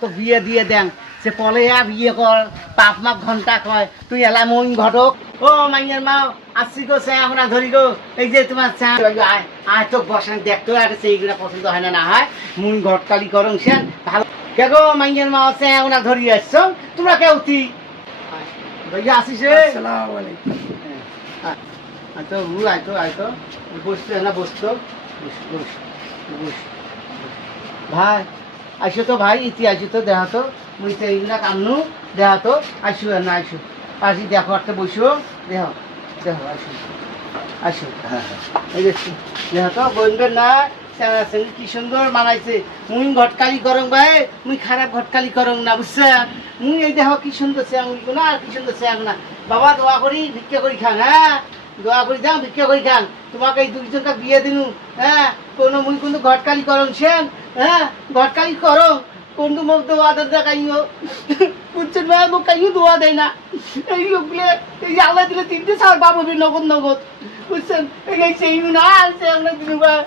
তো বিয়ে দিয়ে দেন সে পলে বিয়ে কর পাপ মাপ ঘন্টা কয় তুই এলা মন ঘটক ও মাইয়ের মা আসছি গো চা আমরা ধরি গো এই যে তোমার চা আয় আয় তো বসেন দেখতো আর সেইগুলো পছন্দ হয় না না হয় মন ঘটকালি করং সে ভালো কে গো মাইয়ের মা চা আমরা ধরি আসছো তোমরা কেউ তুই ভাইয়া আসিস রে আসসালামু আলাইকুম। আচ্ছা আইতো বসতে না বসতো বস ভাই আইসো তো ভাই ইতি আইসো তো দেখা তো মুই তো এইগুলা কামনু দেখা তো আইসো আর না আইসো আসি দেখো একটা বসো দেখো দেখো আইসো এই দেখছি দেখা তো বলবেন না কি সুন্দর মানাইছে মুই ঘটকালি করং ভাই মুই খারাপ ঘটকালি করং না বুঝছে মুই এই দেখো কি সুন্দর মুই না আর কি সুন্দর না বাবা দোয়া করি ভিক্ষা করি খান হ্যাঁ দোয়া করি যাও ভিক্ষা করি খান তোমাকে এই দুইজনটা বিয়ে দিনু হ্যাঁ কোনো মুই কিন্তু ঘটকালি করং সেন হ্যাঁ ঘটকালি করং কোনটো মোক দোয়া দাদা কাইও বুঝছেন ভাই মোক কাইও দোয়া দেয় না এই লোকগুলো এই যে আল্লাহ দিলে তিনটে সাল পাবো নগদ নগদ বুঝছেন এই সেই না আছে আমরা দিনু ভাই